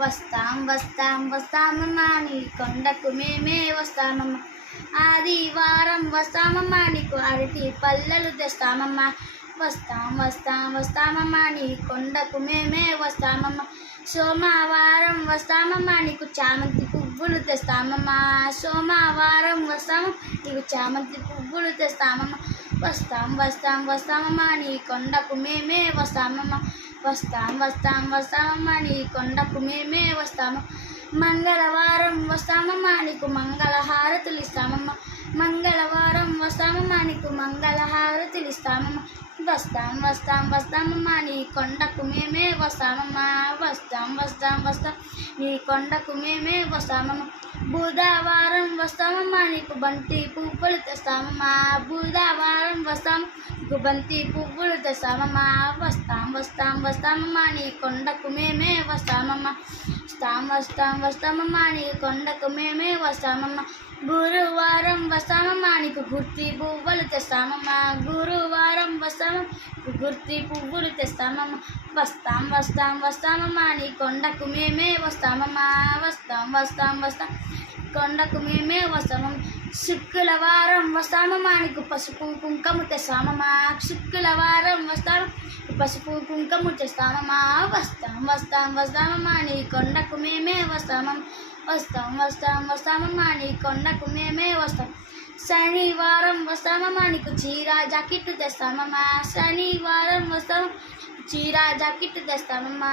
వస్తాం వస్తాం వస్తామమ్మా నీ కొండకు మేమే వస్తామమ్మా. ఆదివారం వస్తామమ్మా నీకు అరటి పళ్ళలు తెస్తామమ్మా. వస్తాం వస్తాం వస్తామమ్మా నీ కొండకు మేమే వస్తామమ్మా. సోమవారం వస్తామమ్మా నీకు చామంతి పువ్వులు తెస్తామమ్మా. సోమవారం వస్తాము నీకు చామంతి పువ్వులు తెస్తామమ్మా. వస్తాం వస్తాం వస్తామమ్మా నీ కొండకు మేమే వస్తామమ్మా. వస్తాం వస్తాం వస్తామమ్మా నీ కొండకు మేమే వస్తాము. మంగళవారం వస్తామమ్మా నీకు మంగళ హారతులు ఇస్తామమ్మా. మంగళవారం వస్తామమ్మా నీకు మంగళ హారతులు ఇస్తామమ్మా. వస్తాం వస్తాం వస్తామమ్మా నీ కొండకు మేమే వస్తామమ్మా. వస్తాం వస్తాం వస్తాం నీ కొండకు మేమే వస్తామమ్మా. బుధవారం వస్తామమ్మా నీకు బంతి పువ్వులు తెస్తామమ్మా. బుధవారం వస్తాము నీకు బంతి పువ్వులు తెస్తామమ్మా. వస్తాం వస్తాం వస్తామమ్మా నీ కొండకు మేమే వస్తామమ్మా. వస్తాం వస్తాం వస్తామమ్మా నీ కొండకు మేమే వస్తామమ్మా. గురువారం వస్తామమ్మా నీకు గుర్తి పువ్వులు తెస్తామమ్మా. గురువారం వస్తాము గుర్తి పువ్వులు తెస్తామమ్మా. వస్తాం వస్తాం వస్తామమ్మా నీ కొండకు మేమే వస్తామమ్మా. వస్తాం వస్తాం వస్తాం కొండకు మేమే వస్తామమ్మా. శుక్రవారం వస్తామమ్మా నీకు పసుపు కుంకుమ తెస్తామమ్మా. శుక్రవారం వస్తాము పసుపు కుంకుమ తెస్తామమ్మా. వస్తాం వస్తాం వస్తామమ్మా నీ కొండకు మేమే వస్తామమ్మా. వస్తాం వస్తాం వస్తామమ్మా నీ కొండకు మేమే వస్తాం. శనివారం వస్తామమ్మా నీకు చీర జాకెట్ తెస్తామమ్మా. శనివారం వస్తాము చీర జాకెట్ తెస్తామమ్మా.